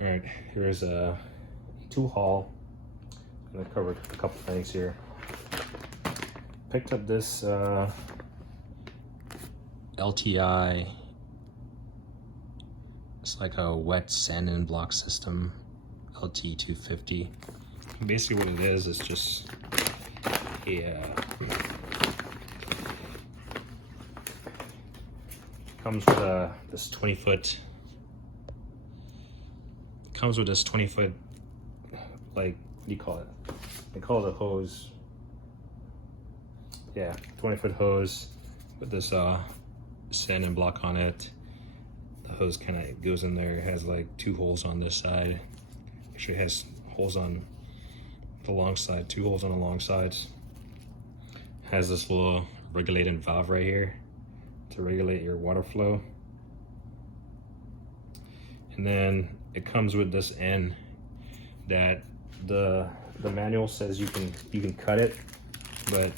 All right, here's a tool haul. I'm gonna cover a couple things here. Picked up this LTI. It's like a wet sand and block system, LT250. Basically what it is just a comes with this 20-foot. Comes with this 20-foot, like, what do you call it? They call it a hose. Yeah, 20-foot hose with this sand and block on it. The hose kind of goes in there. It has like 2 holes on this side. Actually, it has holes on the long side, 2 holes on the long sides. It has this little regulating valve right here to regulate your water flow. And then it comes with this end that the manual says you can cut it, but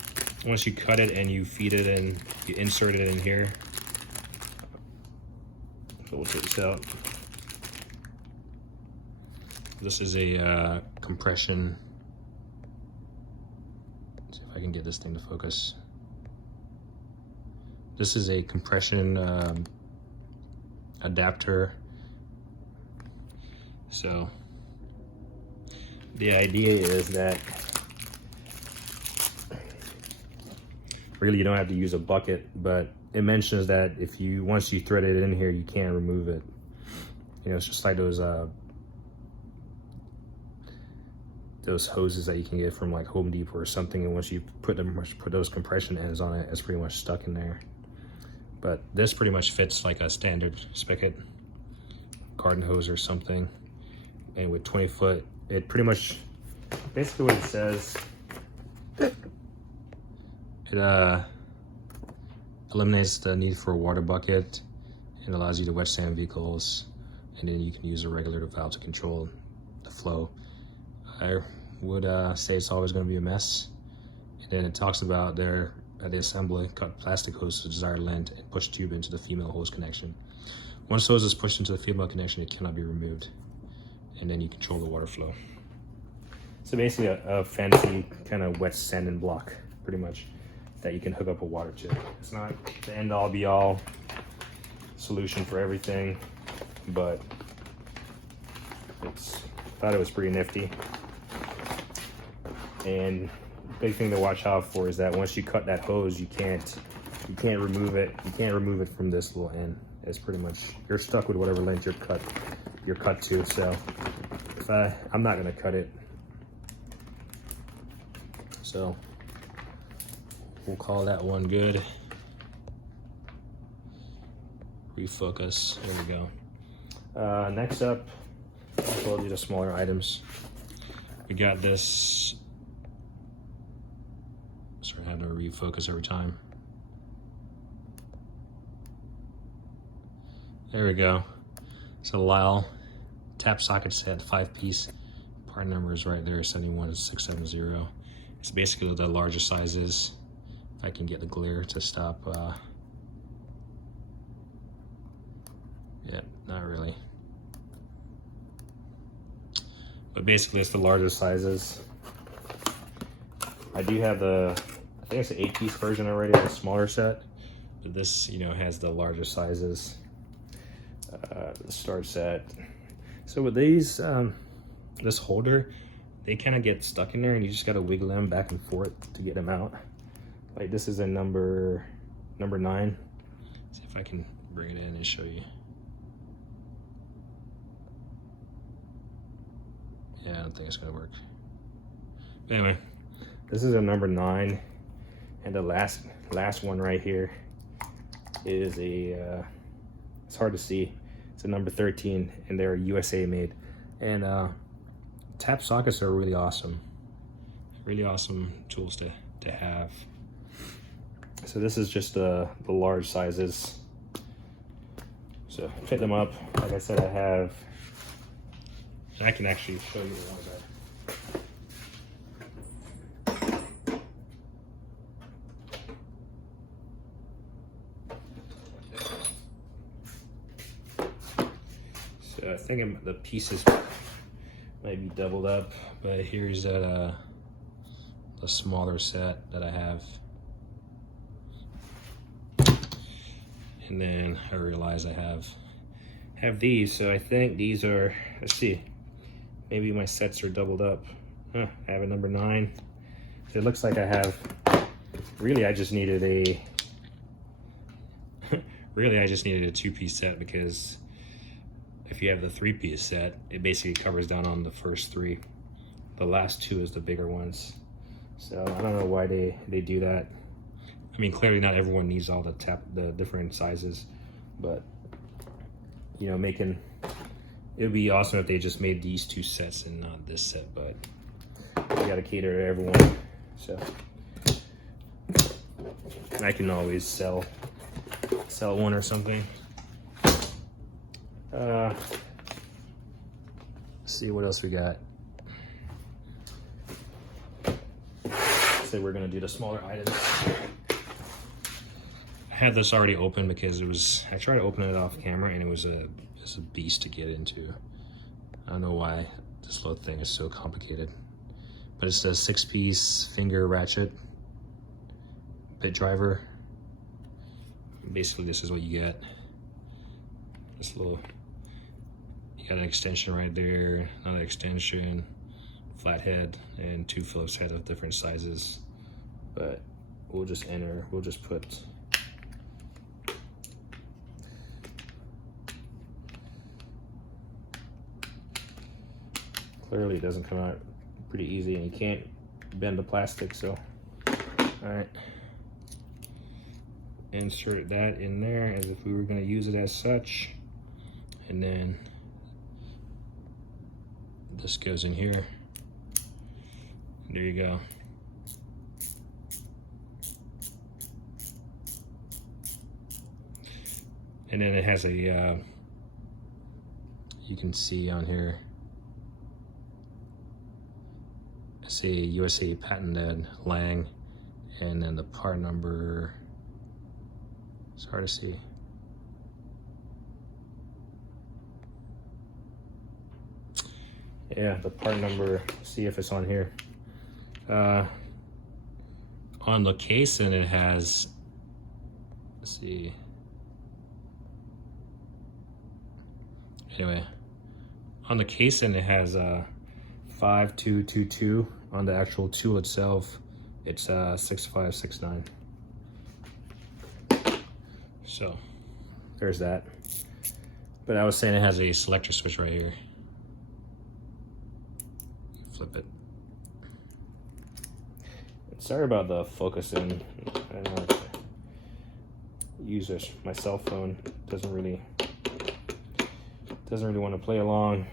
once you cut it and you feed it in, you insert it in here. So we'll take this out. This is a compression. Let's see if I can get this thing to focus. This is a compression adapter. So the idea is that really you don't have to use a bucket, but it mentions that if you once you thread it in here, you can't remove it. You know, it's just like those hoses that you can get from like Home Depot or something, and once you put those compression ends on it, it's pretty much stuck in there. But this pretty much fits like a standard spigot, garden hose or something. And with 20 foot, it pretty much, basically what it says, it eliminates the need for a water bucket and allows you to wet sand vehicles, and then you can use a regulator valve to control the flow. I would say it's always going to be a mess. And then it talks about the assembly, cut plastic hose to desired length and push tube into the female hose connection. Once hose is pushed into the female connection, it cannot be removed. And then you control the water flow. So basically a fancy kind of wet sand and block, pretty much, that you can hook up a water to. It's not the end all be all solution for everything, but thought it was pretty nifty. And big thing to watch out for is that once you cut that hose, you can't remove it. You can't remove it from this little end. It's pretty much, you're stuck with whatever length you're cut to. So if I'm not gonna cut it. So we'll call that one good. Refocus, there we go. Next up, I told you the smaller items. We got this, sorry I had to refocus every time. There we go. It's a Lisle tap socket set, 5-piece. Part number is right there, 71670. It's basically the larger sizes. If I can get the glare to stop. Yeah, not really. But basically it's the larger sizes. I do have I think it's an 8-piece version already, the smaller set. But this, you know, has the larger sizes. The start set. So with these, this holder, they kind of get stuck in there and you just got to wiggle them back and forth to get them out. Like this is a number 9. See if I can bring it in and show you. Yeah, I don't think it's gonna work. But anyway, this is a number 9, and the last one right here is a it's hard to see. It's a number 13, and they're USA made. And tap sockets are really awesome tools to have. So this is just the large sizes. So fit them up. Like I said, I have. And I can actually show you the ones So I think the pieces might be doubled up, but here's that the smaller set that I have. And then I realize I have these, so I think these are, let's see, maybe my sets are doubled up. I have a number 9. So it looks like I have, really I just needed a, really I just needed a 2-piece set, because if you have the 3-piece set, it basically covers down on the first 3. The last 2 is the bigger ones. So I don't know why they do that. I mean, clearly not everyone needs all the different sizes, but you know, it would be awesome if they just made these 2 sets and not this set, but you gotta cater to everyone. So I can always sell one or something. Let's see what else we got. Say we're gonna do the smaller items. I had this already open because I tried to open it off camera and it was a beast to get into. I don't know why this little thing is so complicated, but it's a 6-piece finger ratchet bit driver. Basically, this is what you get. This little, you got an extension right there, another extension, flathead, and 2 Phillips heads of different sizes. But we'll just put clearly it doesn't come out pretty easy, and you can't bend the plastic, so all right, insert that in there as if we were going to use it as such, and then this goes in here. There you go. And then it has a you can see on here, it's a USA patented Lang, and then the part number, it's hard to see. Yeah, the part number, see if it's on here. On the case, and it has, let's see. Anyway, on the case, and it has 5222. On the actual tool itself, it's 6569. So there's that. But I was saying it has a selector switch right here. Flip it. Sorry about the focusing. I don't know, use my cell phone. Doesn't really want to play along.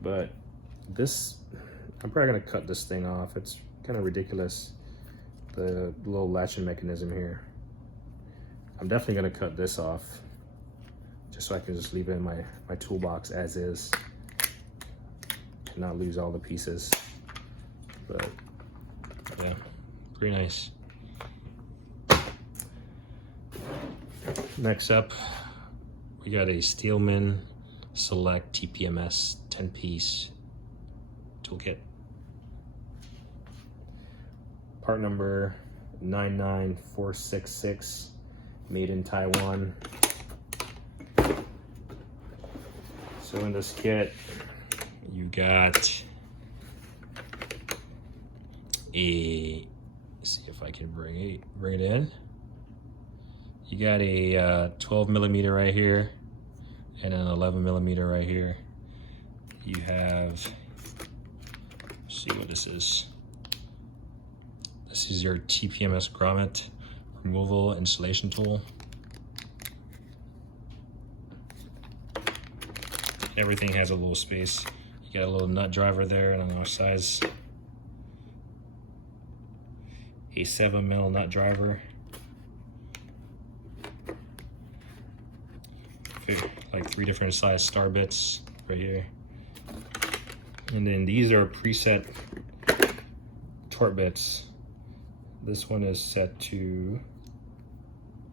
But this, I'm probably gonna cut this thing off. It's kind of ridiculous, the little latching mechanism here. I'm definitely gonna cut this off, just so I can just leave it in my toolbox as is, and not lose all the pieces. But yeah, pretty nice. Next up, we got a Steelman Select TPMS 10-piece toolkit. Part number 99466, made in Taiwan. So in this kit, you got a, let's see if I can bring it in. You got a 12 millimeter right here, and an 11 millimeter right here. You have, let's see what this is. This is your TPMS grommet removal installation tool. Everything has a little space. You got a little nut driver there and on our size. A 7mm nut driver. Like 3 different size star bits right here. And then these are preset torque bits. This one is set to,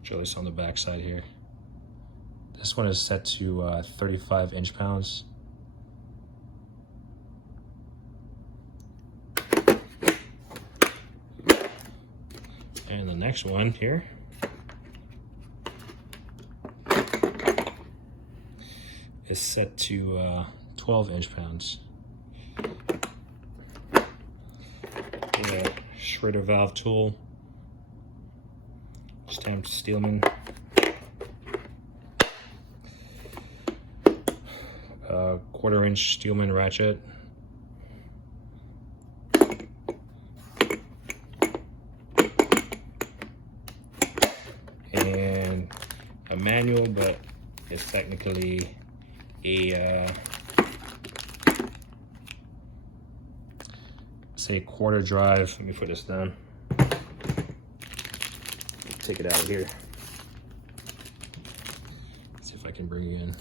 show this on the back side here. This one is set to 35 inch-pounds. And the next one here is set to 12 inch-pounds. A shredder valve tool, stamped Steelman. A 1/4 inch Steelman ratchet. And a manual, but it's technically a say 1/4 drive. Let me put this down. Take it out of here. See if I can bring you in.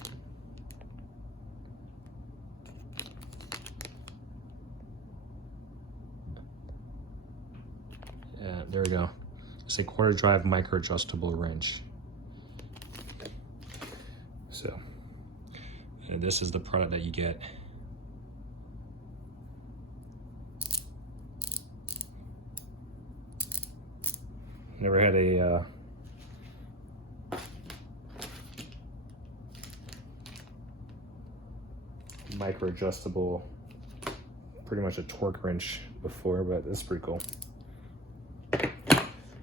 Yeah, there we go. It's a 1/4 drive micro adjustable wrench. So, and this is the product that you get. Never had a micro adjustable, pretty much a torque wrench before, but this is pretty cool.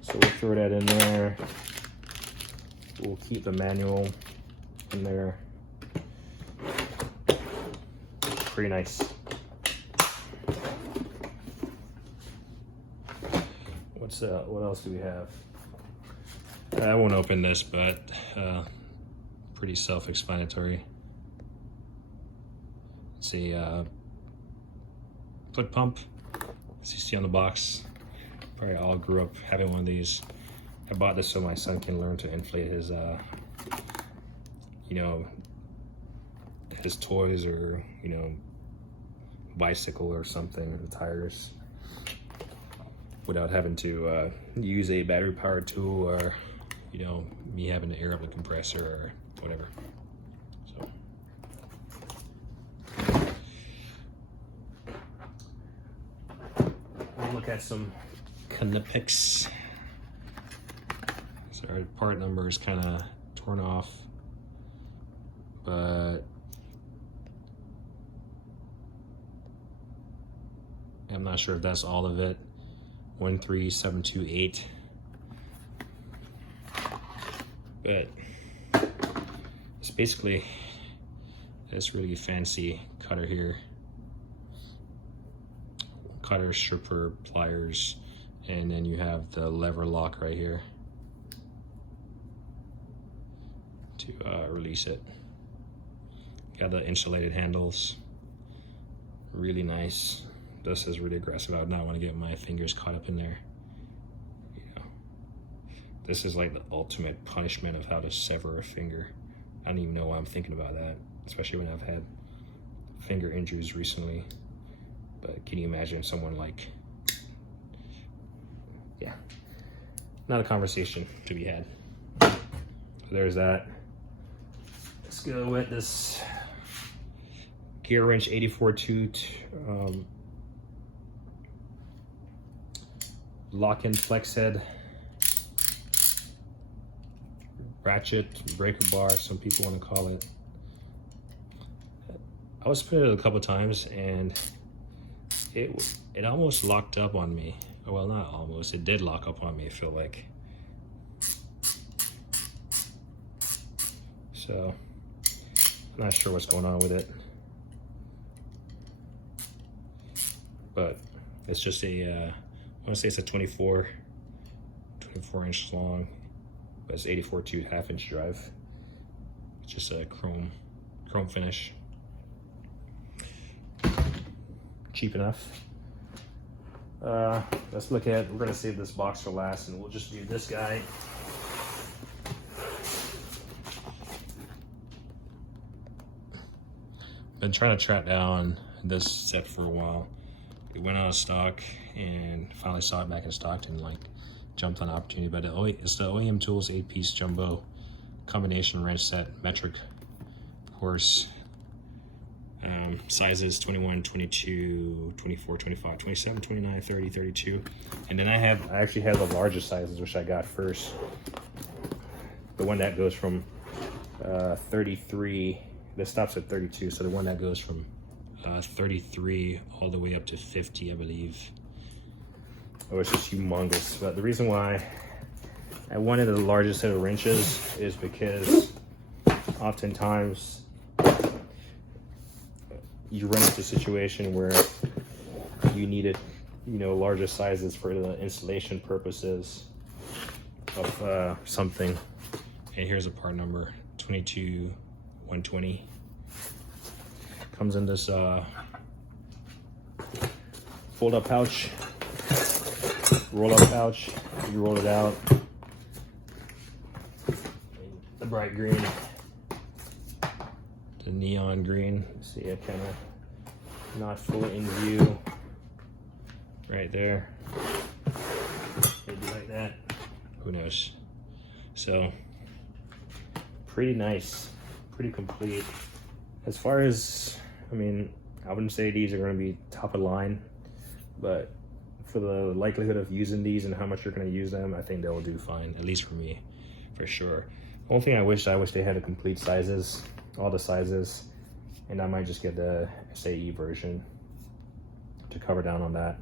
So we'll throw that in there. We'll keep the manual in there. Pretty nice. What else do we have? I won't open this, but pretty self-explanatory. It's a foot pump, as you see on the box. Probably all grew up having one of these. I bought this so my son can learn to inflate his, you know, his toys, or, you know, bicycle or something, the tires, without having to use a battery powered tool, or, you know, me having to air up the compressor or whatever. So we'll look at some Knipex. So our part number is kind of torn off, but I'm not sure if that's all of it. 13728. But it's basically this really fancy cutter here. Cutter, stripper, pliers, and then you have the lever lock right here to release it. Got the insulated handles, really nice. This is really aggressive. I would not want to get my fingers caught up in there. You know, this is like the ultimate punishment of how to sever a finger. I don't even know why I'm thinking about that, especially when I've had finger injuries recently. But can you imagine someone like, yeah, not a conversation to be had. So there's that. Let's go with this gear wrench 84 toot lock-in flex head ratchet breaker bar, some people want to call it. I was spinning it a couple times and it almost locked up on me. Well, not almost, it did lock up on me, I feel like. So I'm not sure what's going on with it, but it's just a I want to say it's a 24 inch long, but it's 84 toot half-inch drive. It's just a chrome finish. Cheap enough. Let's look at, we're gonna save this box for last, and we'll just do this guy. Been trying to track down this set for a while. It went out of stock and finally saw it back in stock and like jumped on the opportunity. But it's the OEM Tools 8-piece jumbo combination wrench set, metric horse, sizes 21, 22, 24, 25, 27, 29, 30, 32. And then I actually have the largest sizes, which I got first. The one that goes from 33, this stops at 32, so the one that goes from 33 all the way up to 50, I believe. Oh, it's just humongous. But the reason why I wanted the largest set of wrenches is because oftentimes you run into a situation where you needed, larger sizes for the installation purposes of something. And here's a part number, 22120. Comes in this fold-up pouch, roll-up pouch. You roll it out. The bright green, the neon green. See it kind of not fully in view. Right there. Maybe like that. Who knows? So, pretty nice, pretty complete. As far as, I wouldn't say these are going to be top of line, but for the likelihood of using these and how much you're going to use them, I think they'll do fine, at least for me, for sure. The only thing I wish they had the complete sizes, all the sizes, and I might just get the SAE version to cover down on that.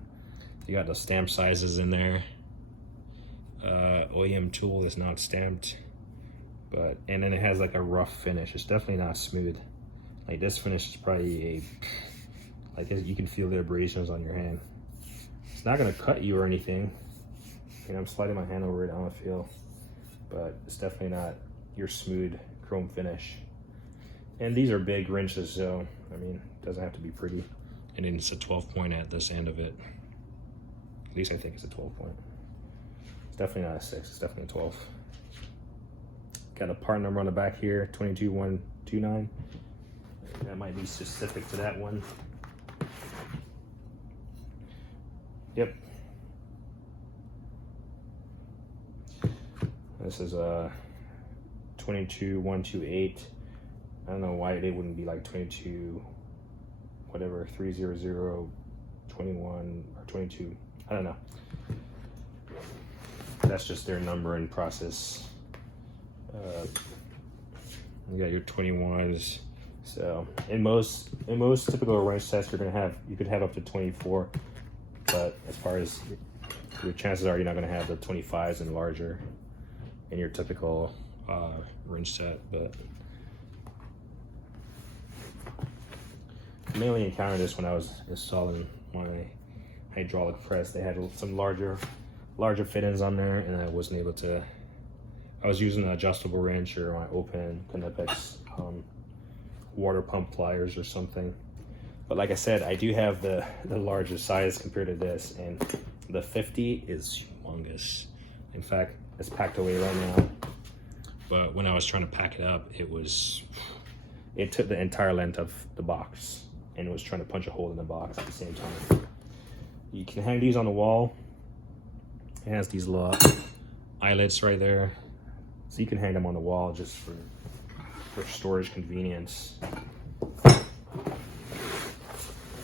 You got the stamp sizes in there. OEM tool is not stamped, and then it has like a rough finish. It's definitely not smooth. Like this finish is probably you can feel the abrasions on your hand. It's not gonna cut you or anything. I'm sliding my hand over it, I don't feel, but it's definitely not your smooth chrome finish. And these are big wrenches, so it doesn't have to be pretty. And then it's a 12 point at this end of it. At least I think it's a 12 point. It's definitely not a 6, it's definitely a 12. Got a part number on the back here, 22129. That might be specific to that one. Yep. This is a 22128. I don't know why they wouldn't be like 22, whatever, 300, 21 or 22. I don't know. That's just their numbering process. You got your 21s. So in most typical wrench sets, you could have up to 24, but as far as your chances are, you're not going to have the 25s and larger in your typical wrench set. But I mainly encountered this when I was installing my hydraulic press. They had some larger fittings on there, and I wasn't able to. I was using an adjustable wrench or my open Knipex water pump pliers or something. But like I said, I do have the larger size compared to this, and the 50 is humongous. In fact, it's packed away right now. But when I was trying to pack it up, it took the entire length of the box, and it was trying to punch a hole in the box at the same time. You can hang these on the wall. It has these little eyelets right there, so you can hang them on the wall just for storage convenience. I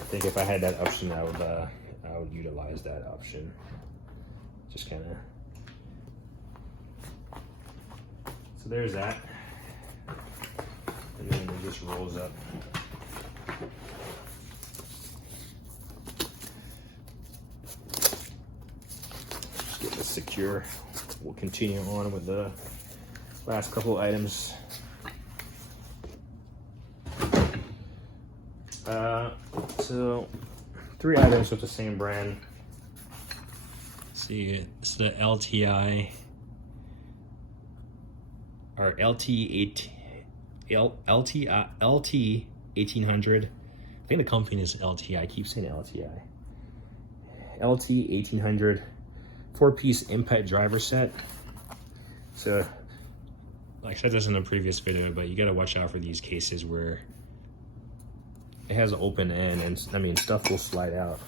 think if I had that option, I would utilize that option. Just kind of. So there's that, and then it just rolls up. Just get this secure. We'll continue on with the last couple items. So 3 items with the same brand. See, it's the LTI or LT 1800. I think the company is LTI. I keep saying LTI. LT 1800 4-piece impact driver set. So, like I said this in a previous video, but you got to watch out for these cases where it has an open end, and stuff will slide out.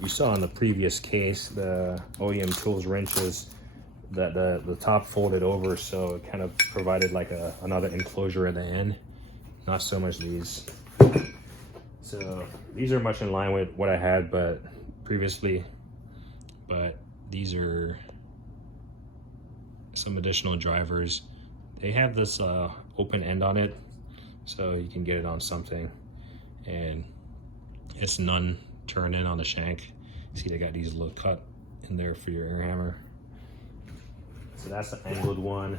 you saw in the previous case, the OEM tools wrenches, that the top folded over, so it kind of provided like another enclosure at the end. Not so much these. So these are much in line with what I had but previously, but these are some additional drivers. They have this open end on it, so you can get it on something, and it's none turn in on the shank. See, they got these little cut in there for your air hammer. So that's the angled one.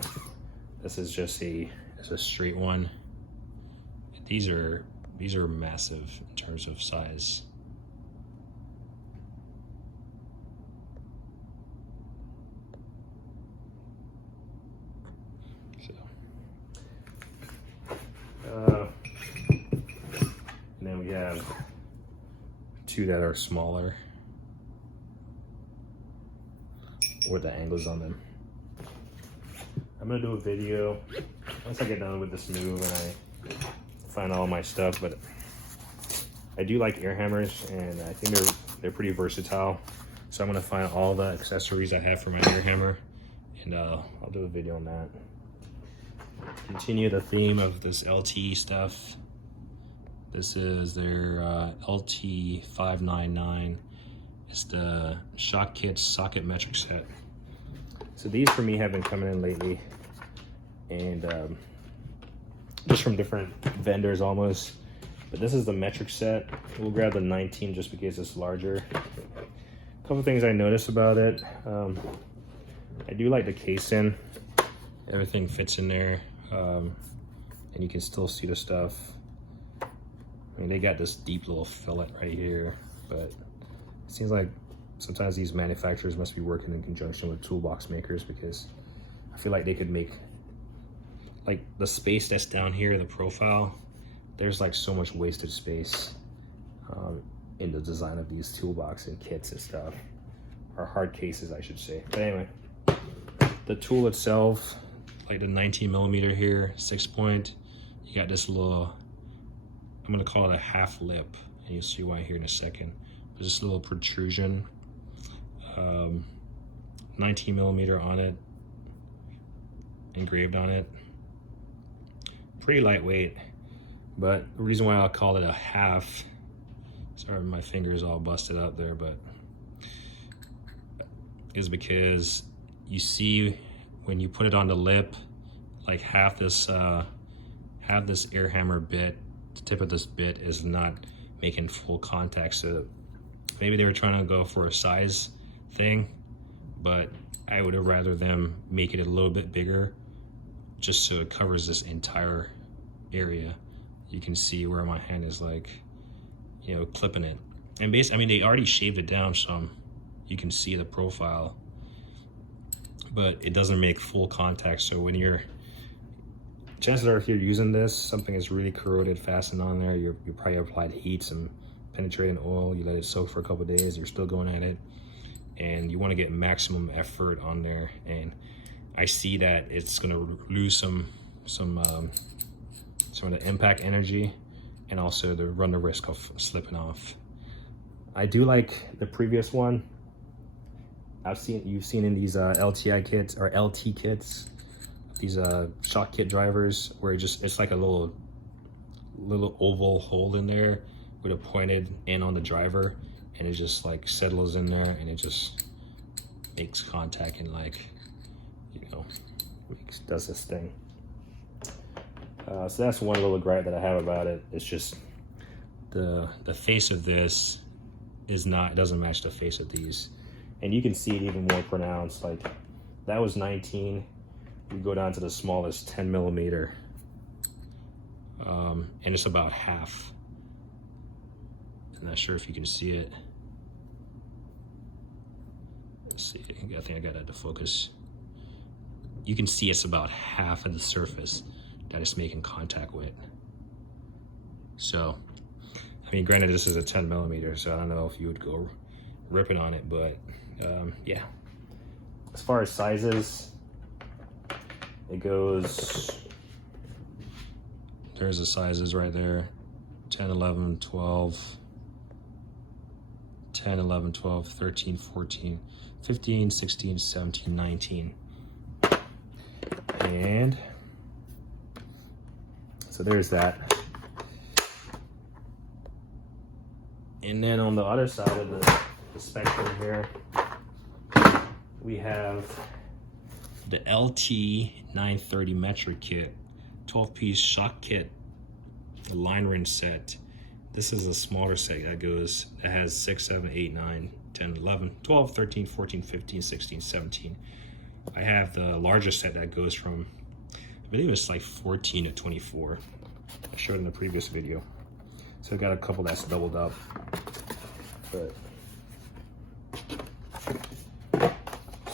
This is just a straight one. These are massive in terms of size. So, and then we have two that are smaller with the angles on them. I'm gonna do a video once I get done with this move and I find all my stuff, but I do like air hammers and I think they're pretty versatile. So I'm gonna find all the accessories I have for my air hammer, and I'll do a video on that. Continue the theme of this LTI stuff. This is their LT599. It's the Shock Kits socket metric set. So these for me have been coming in lately, and just from different vendors almost. But this is the metric set. We'll grab the 19 just because it's larger. A couple things I noticed about it. I do like the casing. Everything fits in there, and you can still see the stuff. I mean, they got this deep little fillet right here, but it seems like sometimes these manufacturers must be working in conjunction with toolbox makers, because I feel like they could make, like, the space that's down here, the profile, there's like so much wasted space in the design of these toolbox and kits and stuff, or hard cases, I should say. But anyway, the tool itself, like the 19mm here, 6-point, you got this little, I'm gonna call it a half lip, and you'll see why here in a second. There's this little protrusion, 19mm on it, engraved on it. Pretty lightweight, but the reason why I'll call it a half, sorry my finger's all busted out there, but is because you see when you put it on the lip, like half this air hammer bit, the tip of this bit is not making full contact. So maybe they were trying to go for a size thing, but I would have rather them make it a little bit bigger, just so it covers this entire area. You can see where my hand is, like, you know, clipping it. And basically, I mean, they already shaved it down some. You can see the profile, but it doesn't make full contact. So when you're, chances are if you're using this, something is really corroded, fastened on there, you probably applied heat, some penetrating oil, you let it soak for a couple of days, you're still going at it, and you want to get maximum effort on there. And I see that it's going to lose some of the impact energy, and also to run the risk of slipping off. I do like the previous one. You've seen in these LTI kits or LT kits, these shock kit drivers, where it's like a little oval hole in there with a pointed end on the driver, and it just like settles in there, and it just makes contact and, like, you know, does this thing. So that's one little gripe that I have about it. It's just the face of this is not, it doesn't match the face of these. And you can see it even more pronounced. Like, that was 19. You go down to the smallest 10mm, and it's about half. I'm not sure if you can see it. Let's see, I think I got it to focus. You can see it's about half of the surface that it's making contact with. So, I mean, granted, this is a 10mm, so I don't know if you would go ripping on it, but yeah. As far as sizes, it goes, there's the sizes right there, 10, 11, 12, 10, 11, 12, 13, 14, 15, 16, 17, 19. And so there's that. And then on the other side of the spectrum here, we have the LT 930 metric kit, 12-piece shock kit, the line wrench set. This is a smaller set that has 6, 7, 8, 9, 10, 11, 12, 13, 14, 15, 16, 17. I have the larger set that goes from, I believe it's like 14 to 24. I showed in the previous video. So I got a couple that's doubled up. But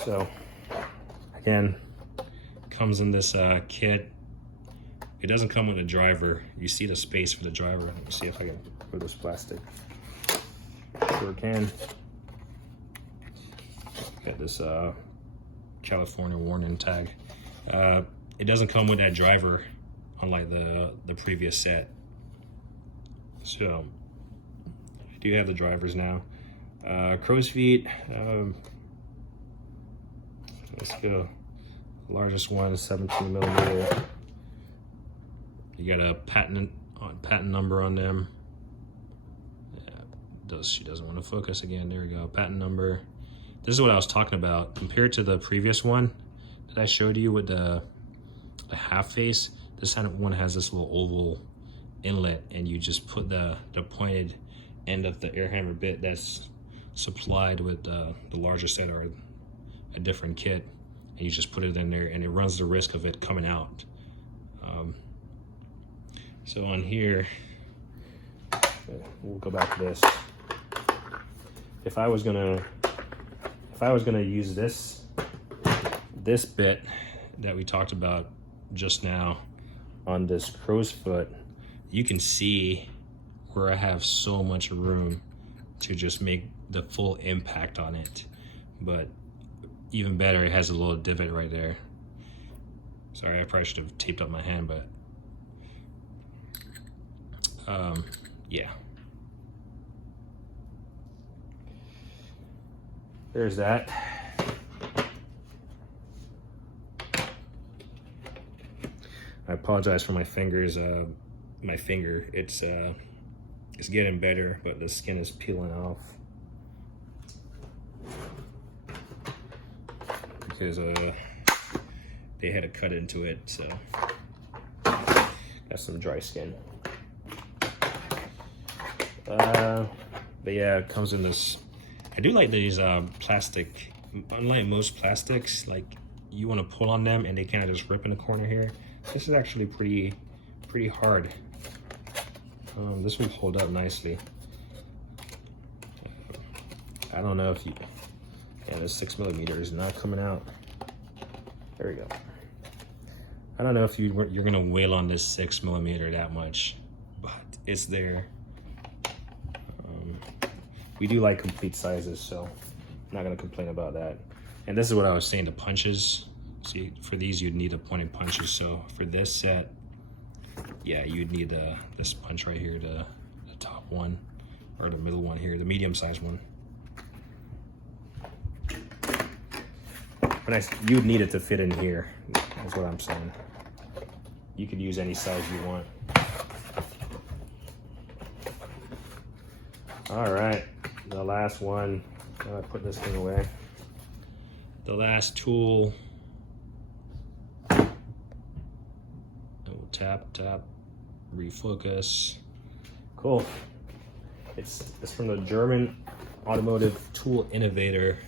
so again, comes in this kit. It doesn't come with a driver. You see the space for the driver. Let me see if I can put this plastic. Sure can. Got this California warning tag. It doesn't come with that driver, unlike the previous set. So I do have the drivers now. Crow's feet. Let's go. The largest one is 17 millimeter. You got a patent number on them. Yeah, she doesn't want to focus again. There we go. Patent number. This is what I was talking about. Compared to the previous one that I showed you with the half face, this one has this little oval inlet, and you just put the pointed end of the air hammer bit that's supplied with the larger set or a different kit, and you just put it in there, and it runs the risk of it coming out. So on here, we'll go back to this. If I was gonna use this bit that we talked about just now on this crow's foot, you can see where I have so much room to just make the full impact on it. But even better, it has a little divot right there. Sorry, I probably should have taped up my hand, but yeah. There's that. I apologize for my fingers. My finger, it's getting better, but the skin is peeling off because they had to cut into it, so got some dry skin. But yeah, it comes in this. I do like these plastic. Unlike most plastics, like you want to pull on them and they kind of just rip in the corner here. This is actually pretty hard. This will hold up nicely. I don't know if you. Yeah, the 6 millimeter is not coming out. There we go. I don't know if you're gonna wail on this 6 millimeter that much, but it's there. We do like complete sizes, so I'm not gonna complain about that. And this is what I was saying, the punches. See, for these you'd need a pointed punches. So for this set, yeah, you'd need this punch right here, the top one, or the middle one here, the medium sized one. But you'd need it to fit in here, that's what I'm saying. You could use any size you want. All right, the last one. I put this thing away. The last tool. Tap, refocus. Cool. It's from the German automotive tool innovator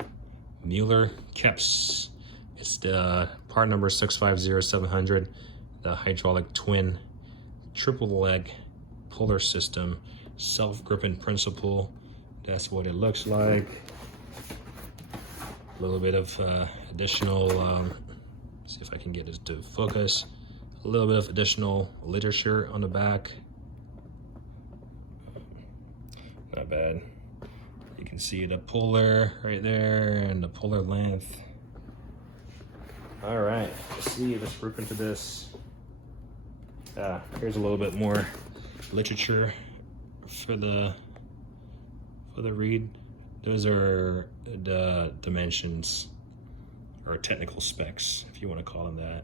Mueller-Kups. It's the part number 650700, the hydraulic twin triple leg puller system, self-gripping principle. That's what it looks like. A little bit of additional, see if I can get it to focus. A little bit of additional literature on the back. Not bad. You can see the puller right there and the puller length. All right, let's see, let's rip into this. Here's a little bit more literature for the read. those are the dimensions or technical specs, if you want to call them that.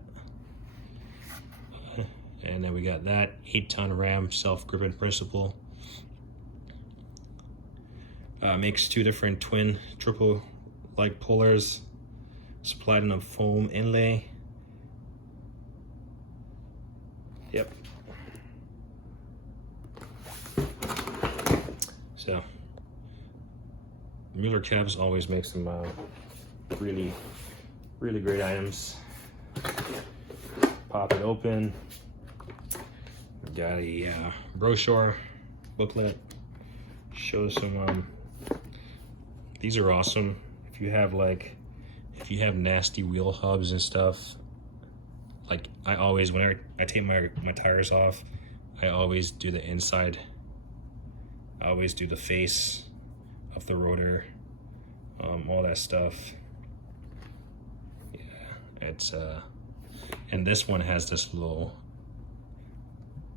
And then we got that 8-ton ram self-gripping principle. Makes 2 different twin triple like pullers, supplied in a foam inlay. Yep. So Mueller-Kups always makes some really great items. Pop it open. We've got a brochure booklet. Shows some. These are awesome. If you have nasty wheel hubs and stuff, like I always, whenever I take my tires off, I always do the inside. I always do the face of the rotor, all that stuff. Yeah, it's and this one has this little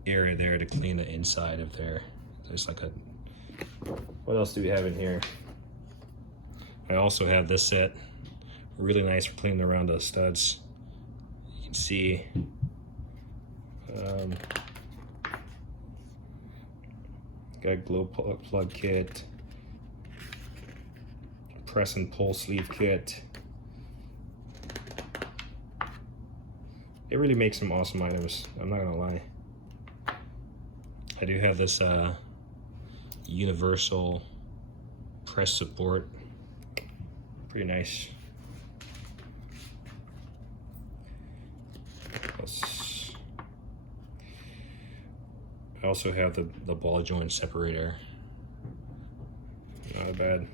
area there to clean the inside of there. There's like a, what else do we have in here? I also have this set, really nice for cleaning around the studs. You can see got glow plug kit, press and pull sleeve kit. It really makes some awesome items, I'm not gonna lie. I do have this universal press support, pretty nice. I also have the ball joint separator. Not bad.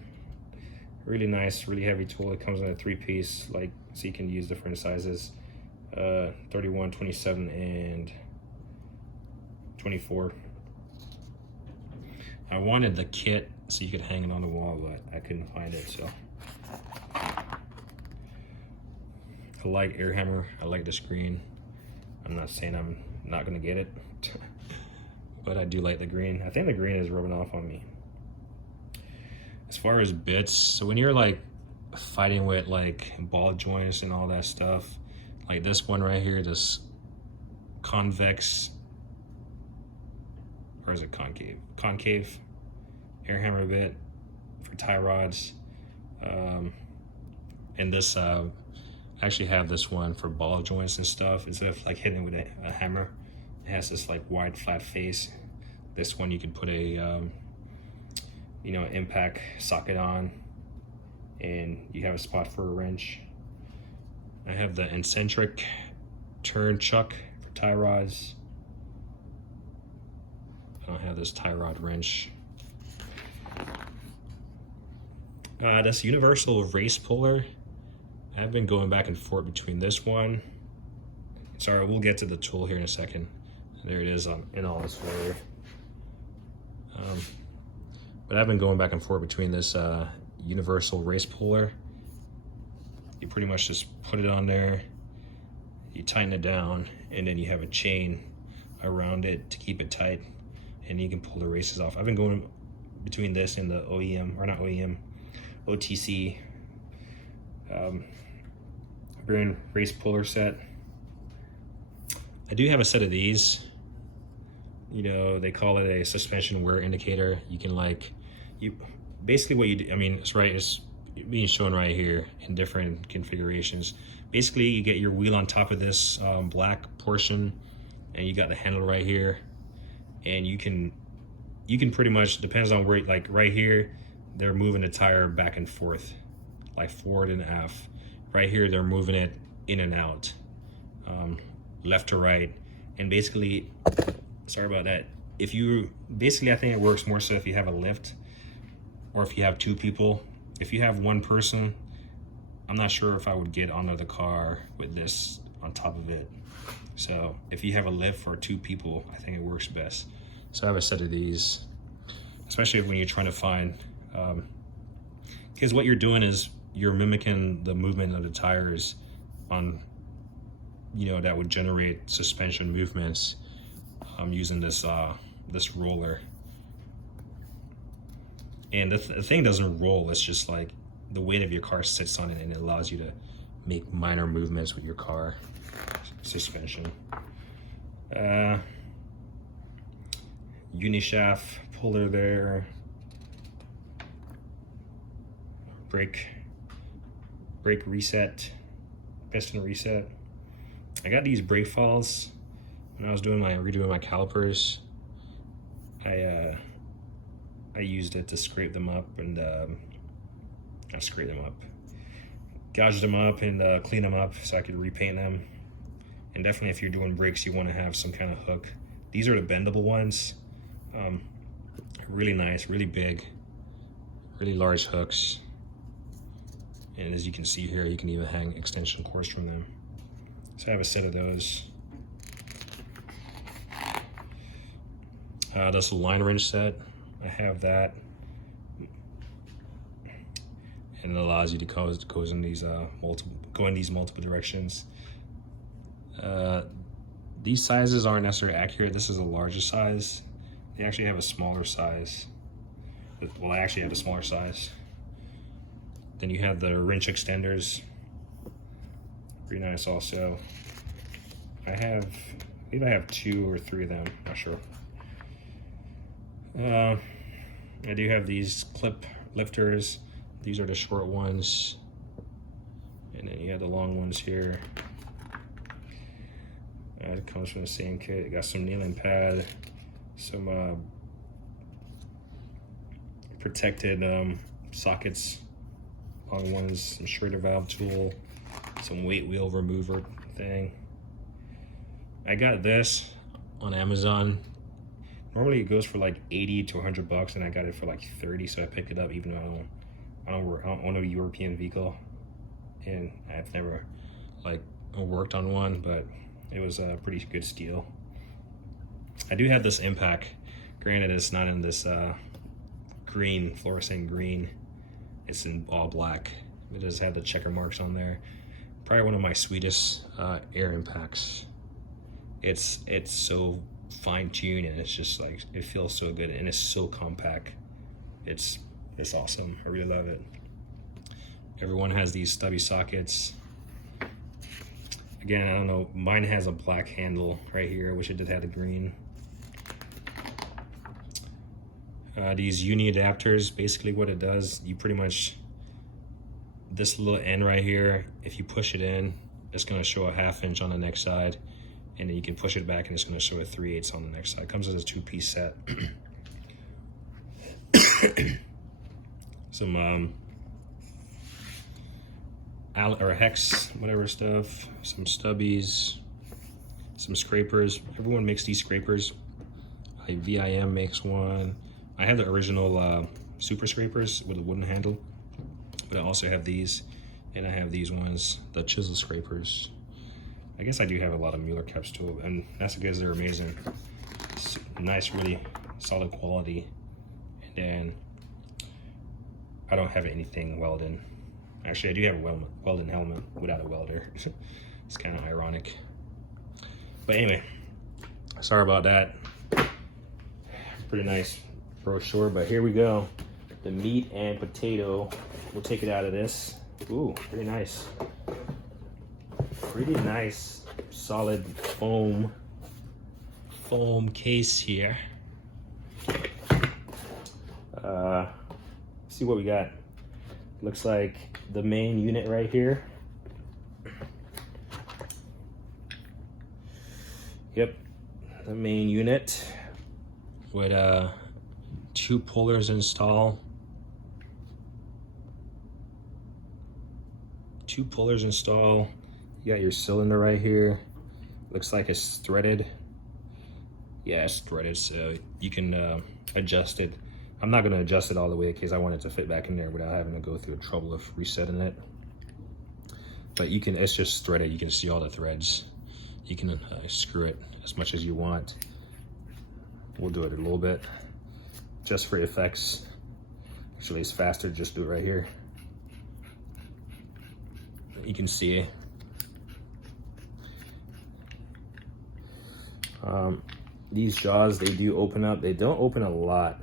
Really nice, really heavy tool. It comes in a 3-piece, like, so you can use different sizes. 31, 27, and 24. I wanted the kit so you could hang it on the wall, but I couldn't find it, so. I like air hammer, I like the screen. I'm not saying I'm not gonna get it, but I do like the green. I think the green is rubbing off on me. As far as bits, so when you're like fighting with like ball joints and all that stuff, like this one right here, this convex, or is it concave? Concave air hammer bit for tie rods. And this, I actually have this one for ball joints and stuff. Instead of like hitting it with a hammer, it has this like wide flat face. This one you can put a you know, impact socket on, and you have a spot for a wrench. I have the eccentric turn chuck for tie rods. I don't have this tie rod wrench. This universal race puller. I've been going back and forth between this one. Sorry, we'll get to the tool here in a second. There it is in all its glory. But I've been going back and forth between this universal race puller. You pretty much just put it on there, you tighten it down, and then you have a chain around it to keep it tight, and you can pull the races off. I've been going between this and the OEM, or not OEM, OTC bearing race puller set. I do have a set of these. You know, they call it a suspension wear indicator. You can basically what you do, I mean, it's being shown right here in different configurations. Basically, you get your wheel on top of this black portion, and you got the handle right here, and you can pretty much, depends on where, like right here, they're moving the tire back and forth, like forward and aft. Right here, they're moving it in and out, left to right, and basically, sorry about that. Basically, I think it works more so if you have a lift, or if you have 2 people. If you have 1 person, I'm not sure if I would get under the car with this on top of it. So if you have a lift for 2 people, I think it works best. So I have a set of these, especially when you're trying to find, because what you're doing is you're mimicking the movement of the tires on, you know, that would generate suspension movements using this this roller. And the thing doesn't roll. It's just like the weight of your car sits on it, and it allows you to make minor movements with your car suspension. Unishaft puller there. Brake reset, piston reset. I got these brake falls when I was redoing my calipers. I used it to scrape them up and gouged them up and clean them up so I could repaint them. And definitely, if you're doing brakes, you want to have some kind of hook. These are the bendable ones. Really nice, really big, really large hooks. And as you can see here, you can even hang extension cords from them. So I have a set of those. That's a line wrench set. I have that. And it allows you to go in these multiple directions. These sizes aren't necessarily accurate. This is a larger size. They actually have a smaller size. Well, I actually have a smaller size. Then you have the wrench extenders. Pretty nice also. I believe I have 2 or 3 of them, not sure. I do have these clip lifters. These are the short ones. And then you have the long ones here. It comes from the same kit. It got some kneeling pad, some protected sockets, long ones, some Schrader valve tool, some weight wheel remover thing. I got this on Amazon. Normally it goes for like 80 to 100 bucks, and I got it for like 30, so I picked it up even though I don't own a European vehicle, and I've never like worked on one, but it was a pretty good steal. I do have this impact. Granted, it's not in this green, fluorescent green. It's in all black. It does have the checker marks on there. Probably one of my sweetest air impacts. It's so fine-tuned, and it's just like, it feels so good, and it's so compact. It's awesome. I really love it. Everyone has these stubby sockets. Again, I don't know, mine has a black handle right here. I wish it did have the green. These uni adapters, basically what it does, you pretty much, this little end right here, if you push it in, it's gonna show a 1/2 inch on the next side, and then you can push it back and it's gonna show a 3/8 on the next side. It comes as a 2-piece set. Some or hex, whatever stuff, some stubbies, some scrapers. Everyone makes these scrapers. VIM makes one. I have the original super scrapers with a wooden handle, but I also have these, and I have these ones, the chisel scrapers. I guess I do have a lot of Mueller-Kups too, and that's because they're amazing. It's nice, really solid quality. And then I don't have anything welded. Actually, I do have a welded helmet without a welder. It's kind of ironic. But anyway, sorry about that. Pretty nice brochure, but here we go. The meat and potato. We'll take it out of this. Ooh, pretty nice. Pretty nice, solid foam case here. See what we got. Looks like the main unit right here. Yep, the main unit with 2 pullers installed. 2 pullers installed. You got your cylinder right here. Looks like it's threaded. Yeah, it's threaded, so you can adjust it. I'm not gonna adjust it all the way in case I want it to fit back in there without having to go through the trouble of resetting it. But you can, it's just threaded. You can see all the threads. You can screw it as much as you want. We'll do it a little bit just for effects. Actually, it's faster to just do it right here. You can see it. These jaws, they do open up. They don't open a lot,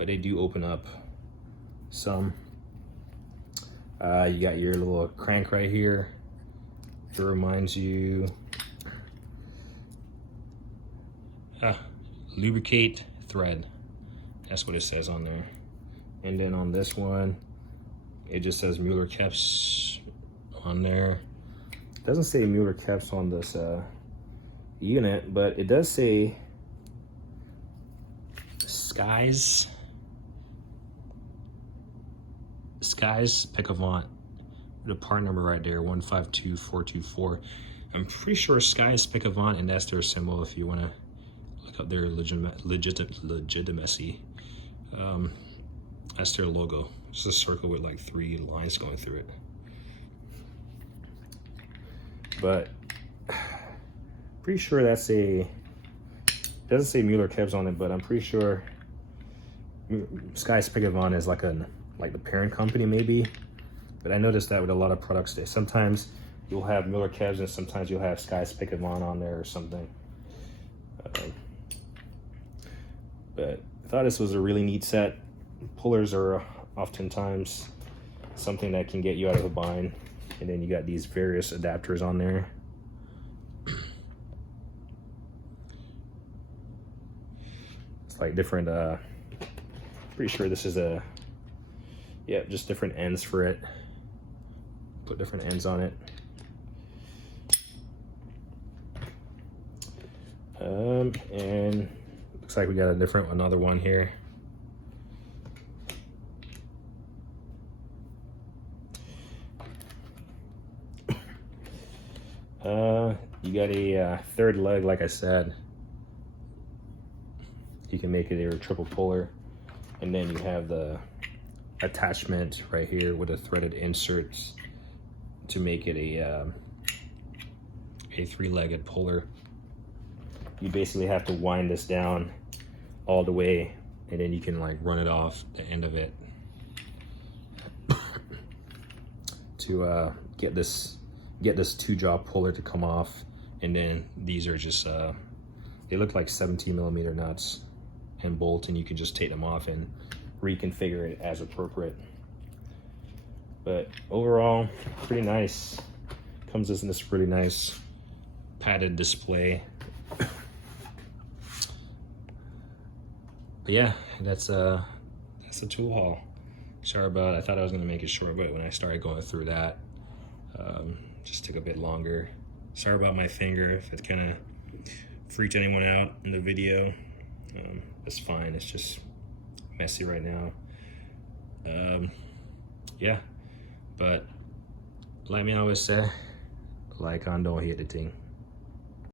but they do open up some. You got your little crank right here. It reminds you, lubricate thread. That's what it says on there. And then on this one, it just says Mueller-Kups on there. It doesn't say Mueller-Kups on this unit, but it does say Skies Pick Avant. The part number right there, 152424. I'm pretty sure Skies Pick Avant, and that's their symbol if you want to look up their legitimacy. That's their logo. It's a circle with like 3 lines going through it. But pretty sure that's a, doesn't say Mueller-Kups on it, but I'm pretty sure Skies Pick Avant is like the parent company maybe. But I noticed that with a lot of products there. Sometimes you'll have Mueller-Kups and sometimes you'll have Skies Pick Avant on there or something. But I thought this was a really neat set. Pullers are oftentimes something that can get you out of a bind. And then you got these various adapters on there. It's like different, pretty sure this is just different ends for it. Put different ends on it. And looks like we got another one here. You got a third leg, like I said. You can make it a triple puller, and then you have the attachment right here with the threaded inserts to make it a 3-legged puller. You basically have to wind this down all the way, and then you can like run it off the end of it to get this 2-jaw puller to come off. And then these are just they look like 17mm nuts and bolt, and you can just take them off and reconfigure it as appropriate. But overall, pretty nice. Comes in this really nice padded display. But yeah, that's a tool haul. Sorry about it. I thought I was gonna make it short, but when I started going through that, just took a bit longer. Sorry about my finger if it kind of freaked anyone out in the video. It's fine. It's just messy right now. Yeah, but like me always say, like on don't hit the thing.